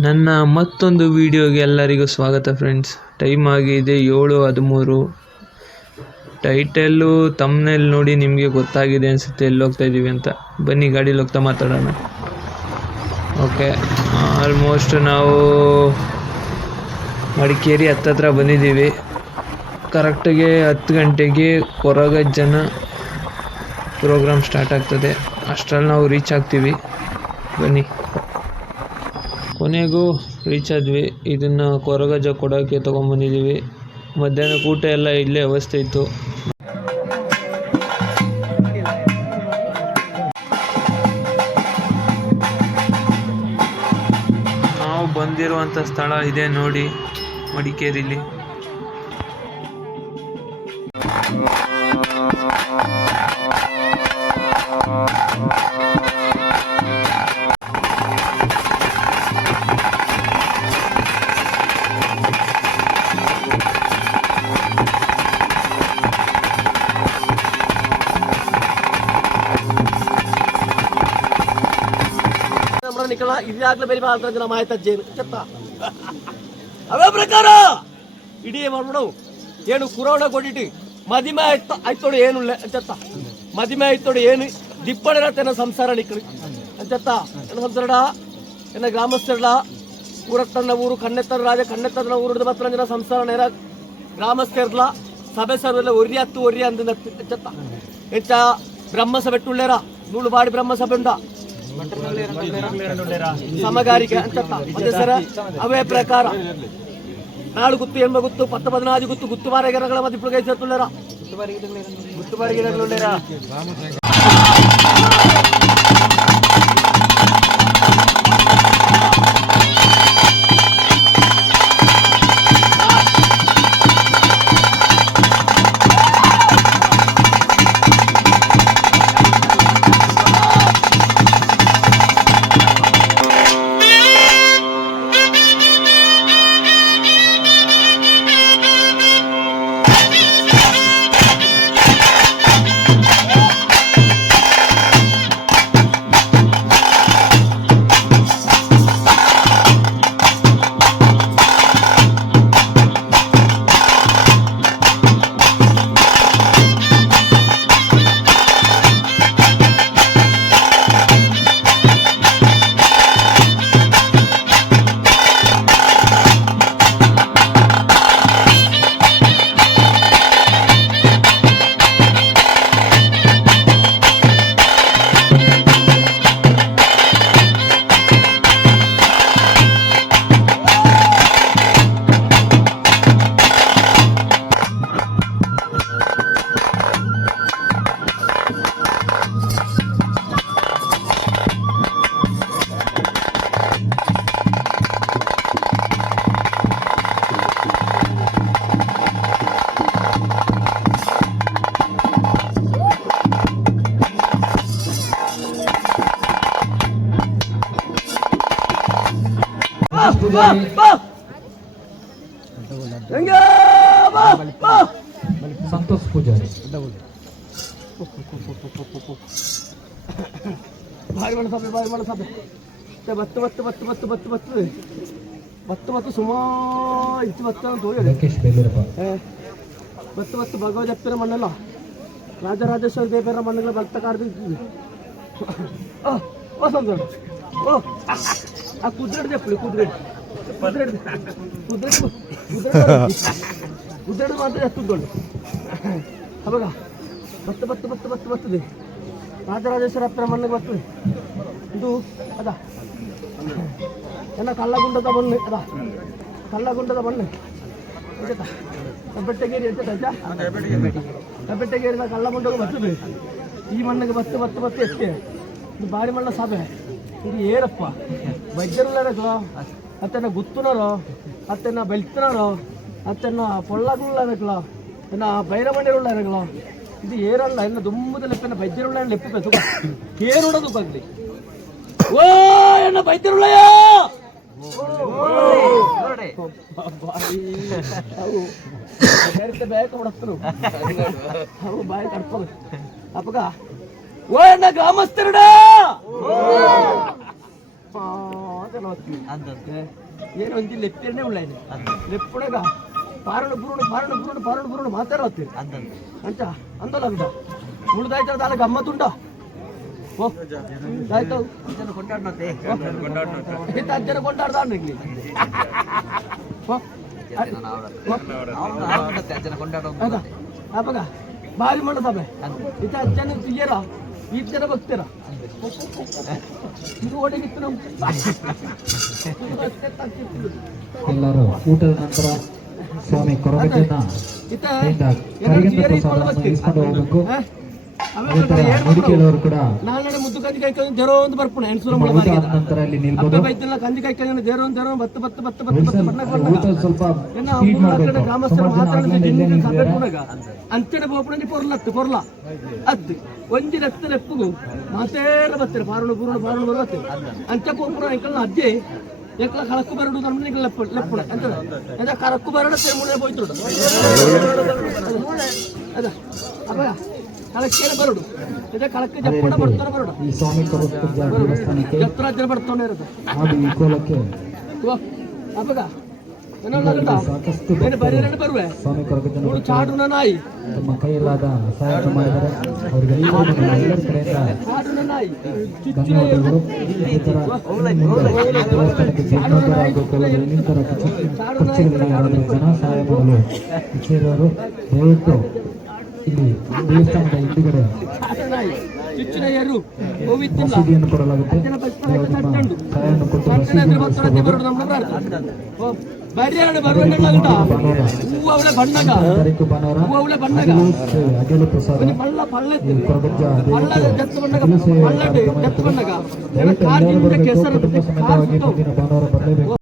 ನನ್ನ ಮತ್ತೊಂದು ವಿಡಿಯೋಗೆ ಎಲ್ಲರಿಗೂ ಸ್ವಾಗತ ಫ್ರೆಂಡ್ಸ್. ಟೈಮ್ ಆಗಿದೆ 7:13. ಟೈಟಲ್ಲು ತಮ್ನೇಲ್ ನೋಡಿ ನಿಮಗೆ ಗೊತ್ತಾಗಿದೆ ಅನಿಸುತ್ತೆ ಎಲ್ಲಿ ಹೋಗ್ತಾ ಇದ್ದೀವಿ ಅಂತ. ಬನ್ನಿ ಗಾಡೀಲಿ ಹೋಗ್ತಾ ಮಾತಾಡೋಣ. ಓಕೆ, ಆಲ್ಮೋಸ್ಟ್ ನಾವು ಮಡಿಕೇರಿ ಹತ್ತತ್ರ ಬಂದಿದ್ದೀವಿ. ಕರೆಕ್ಟಾಗಿ 10 ಗಂಟೆಗೆ ಕೊರಗಜ್ಜನ ಪ್ರೋಗ್ರಾಮ್ ಸ್ಟಾರ್ಟ್ ಆಗ್ತದೆ. ಅಷ್ಟರಲ್ಲಿ ನಾವು ರೀಚ್ ಆಗ್ತೀವಿ. ಬನ್ನಿ. ಕೊನೆಗೂ ರೀಚ್ ಆದ್ವಿ. ಇದನ್ನು ಕೊರಗಜ್ಜ ಕೊಡೋಕ್ಕೆ ತೊಗೊಂಬಂದಿದ್ದೀವಿ. ಮಧ್ಯಾಹ್ನಕ್ಕೆ ಊಟ ಎಲ್ಲ ಇಲ್ಲೇ ವ್ಯವಸ್ಥೆ ಇತ್ತು. ನಾವು ಬಂದಿರುವಂಥ ಸ್ಥಳ ಇದೆ ನೋಡಿ, ಮಡಿಕೇರಿಲಿ. ಇದಾಗ್ಲೇ ಬೇರೆ ಜನ ಮಾಹಿತಿ ಅವೇ ಪ್ರಕಾರ ಇಡೀ ಮಾಡ್ಬಿಡು. ಏನು ಕುರೋಣ ಕೊಟ್ಟಿಟ್ಟು ಮದಿಮೆ ಆಯ್ತೋಡು ಏನು ಅಂಚತ್ತ ಮದಿಮೆ ಆಯ್ತೋಡು ಏನು ದಿಪ್ಪಡಿರತ್ತೇನ ಸಂಸಾರ ನಿಕ್ಕಳಿ ಅಂಚತ್ತ ಏನು ಸಂಸಾರ ಏನ ಗ್ರಾಮಸ್ಥರಲ್ಲ ಊರತ್ತನ್ನ ಊರು ಕಣ್ಣೆತ್ತರ ರಾಜ ಕಣ್ಣೆತ್ತನ ಊರು ಬತ್ತನ ಜನ ಸಂಸಾರ ನೇರ ಗ್ರಾಮಸ್ಥರ್ಲ ಸಭೆ ಸರ್ವೆಲ್ಲ ಒರ್ರಿ ಹತ್ತು ಒರ್ರಿ ಅಂದ ಅಂಚತ್ತ ಹೆಚ್ಚ ಬ್ರಹ್ಮಸಭೆ ಟುಳ್ಳೇರ ನೂಳು ಬಾಡಿ ಬ್ರಹ್ಮಸಭೆ ಉಂಡ ಸಮಗಾರಿಕೆ ಅಂಚತ್ತ ಮತ್ತೆ ಸರ ಅವೇ ಪ್ರಕಾರ ನಾಳು ಗುತ್ತು ಎಂಬ ಗುತ್ತು 10-15 ಗುತ್ತು ಗುತ್ತುಬಾರ ಗಿಡಗಳ ಮತ್ತೆ ఇప్పుడు ಗೈಸತ್ತುಳ್ಳೇರ ಗುತ್ತುಬಾರ ಗಿಡಗಳುಳ್ಳೇರ ಸಂತೋಷ್ ಪೂಜಾರಿ ಭಾರಿ ಮಣ ಸಭೆ ಬತ್ತು ಸುಮಾರು ಇತ್ತು ಬತ್ತು ಭಗವಜಪ್ಪನ ಮಣ್ಣಲ್ಲ ರಾಜರಾಜೇಶ್ವರ ದೇವರ ಮಣ್ಣುಗಳ ಭಕ್ತ ಕಾರ್ದಿದ್ವಿ. ಆ ಕುದುರೆ చెప్పు ಕುದುರೆ ಮಾತ್ರ ಎತ್ತುಕೊಂಡು ಅವಾಗ ಬರ್ತದೆ ರಾಜರಾಜೇಶ್ವರ ಹತ್ತಿರ ಮಣ್ಣಿಗೆ ಬರ್ತದೆ. ಇದು ಅದ ಎಲ್ಲ ಕಲ್ಲಗುಂಡದ ಮಣ್ಣು ಅದ ಕಲ್ಲಗುಂಡದ ಮಣ್ಣು ಹೆಬ್ಬೆಟ್ಟಗೇರಿ ಹೆಬ್ಬೆಟ್ಟಗೇರಿನ ಕಲ್ಲಗುಂಡಗೆ ಬರ್ತದೆ. ಈ ಮಣ್ಣಿಗೆ ಬತ್ತು ಎತ್ತೆ ಇದು ಭಾರಿ ಮಣ್ಣ ಸಭೆ. ಇದು ಏನಪ್ಪ ವೈದ್ಯರುಳ್ಳಾರಲ್ಲ ಅತ್ತನ್ನ ಗುತ್ತುನಾರೋ ಅತ್ತನ್ನ ಬೆಳ್ತನಾರೋ ಅತ್ತನ್ನ ಪೊಳ್ಳಗುಳ್ಳಾರಲ್ಲ ಎನ್ನ ಬೈರಮಣ್ಯರುಳ್ಳಾರಲ್ಲ ಇದು ಏರಲ್ಲ ಎನ್ನ ದುಂಬದ ಲೆಪ್ಪನ ವೈದ್ಯರುಳ್ಳ ಲೆಪ್ಪ ಸುಖ ಕೇರುಡದು ಬಗ್ಲಿ ಓ ಎನ್ನ ವೈದ್ಯರುಳ್ಳಯ ಬೇಕ ಹೊಡಸ್ತರು ಅವು ಬಾಯಿ ಕಡ್ಕೊಂಡು ಅಪ್ಪಗ ಓ ಎನ್ನ ಗ್ರಾಮಸ್ಥರುಡ ಮಾತಾಡ ಏನು ಒಂಜಿ ಲೆಪ್ಪೇನೆ ಉಳ್ಳಾಯ್ತು ಲೆಪ್ಪುಣಗ ಪಾರಣ ಬುರುಣ ಮಾತಾಡತ್ತೀರಿ ಅಂಚ ಅಂದಲ್ಲ ಅಂತ ಮುಳ್ದಾಯ್ತ ದಾಲ ಗಮ್ಮತ್ತುಂಡ ಓ ಆಯ್ತು ಅಜ್ಜನ ಕೊಂಡಾಡ್ದ ಅಪ್ಪಗ ಭಾರಿ ಮಣ್ಣ ಸಭೆ ಇತ ಅಜ್ಜನ ತಿಯ್ಯರ ಈ ಜನ ಭಕ್ತಿರ ಇದು ಒಡಗಿತ್ತು ನಮ್ಮ ಎಲ್ಲರೂ ಊಟದ ನಂತರ ಸ್ವಾಮಿ ಕೊರಗಜ್ಜನ ಇಸ್ಕೊಂಡು ಹೋಗ್ಬೇಕು. ಮುದುಕಿಯವರು ಕೂಡ ನಾಳೆ ಮುದ್ದು ಕಂದಿ ಕಾಯ್ಕೊಂಡು ಜರೋ ಒಂದು ಬರ್ಪುಣ ಹೆಣ್ಸುರ ಊಟ ಆದ ನಂತರ ಇಲ್ಲಿ ನಿಲ್ಬೋದು. ಬೈತಿಲ್ಲ ಕಂದಿ ಕಾಯ್ಕೊಂಡು ಜರೋ ಜರೋ ಬತ್ತ ಊಟ ಸ್ವಲ್ಪ ಸ್ಪೀಡ್ ಮಾಡ್ಬೇಕು. ಗ್ರಾಮಸ್ಥರು ಅಂಚನೆ ಬೋಪಣಿ ಪೊರ್ಲ ಅದ್ದು ಒಂಜಿ ರಕ್ತ ಲೆಪ್ಪುಗು ಮಾತೇರ ಬತ್ತರೆ ಪಾರುಣ ಬರುತ್ತೆ ಅಂಚ ಪೋಪುರ ಎಂಕಲ್ನ ಅಜ್ಜೆ ಎಕ್ಲ ಕಳಕ್ಕು ಬರಡು ನಮ್ಗೆ ಲೆಪ್ಪುಣ ಅಂತ ಕರಕ್ಕು ಬರಡ ಮುಳೆ ಹೋಯ್ತು ಅದ ಅಪ್ಪ ಕಳಕ್ಕೇನೆ ಬರಡು ಕಳಕ್ಕೆ ಜಪ್ಪಣ ಬರ್ತಾನೆ ಬರಡು ಈ ಸ್ವಾಮಿ ಕೊರಗಜ್ಜ ದೇವಸ್ಥಾನಕ್ಕೆ ಜತ್ರ ಬರ್ತಾನೆ ಇರುತ್ತೆ ಹಾಗೂ ಈ ಕೋಲಕ್ಕೆ ಅಪ್ಪಗ ಸಾಕಷ್ಟು ಬರುವೆ ಸ್ವಾಮಿ ಕೊರಗಜ್ಜನ ಚಾಡುನ ನಾಯಿ ತಮ್ಮ ಕೈಯಲ್ಲಾದ ಸಹಾಯ ಮಾಡಿದ್ದಾರೆ. ಅವರಿಗೆಲ್ಲರಿಗೂ ಎಲ್ಲರ ಕಡೆಯಿಂದ ಚಾಡುನ ನಾಯಿ ಧನ್ಯವಾದಗಳು. ಈ ತರ ದೇವಸ್ಥಾನಕ್ಕೆ ಜೀರ್ಣೋದ್ಧಾರ ಆಗಬೇಕು, ಇನ್ನಿತರ ಕಚೇರಿಗಳಿಗೆ ಜನ ಸಹಾಯ ಮಾಡಲು ಇಚ್ಛೆಯಿರೋರು ದಯವಿಟ್ಟು ಇಲ್ಲಿ ದೇವಸ್ಥಾನದ ಹಿಂದುಗಡೆ ಮಸೀದಿಯನ್ನು ಕೊಡಲಾಗುತ್ತೆ. ಸಹಾಯವನ್ನು ಕೊಟ್ಟು ತಾರೀಕು ಭಾನುವಾರ ಅಗೆಲು ಪ್ರಸಾದ ಕೊರಗಜ್ಜ ದಯವಿಟ್ಟು ಎಲ್ಲರೂ ಬರಬೇಕು. ಕುಟುಂಬ ಸಮೇತವಾಗಿ ಮುಂದಿನ ಭಾನುವಾರ ಬರಲೇಬೇಕು.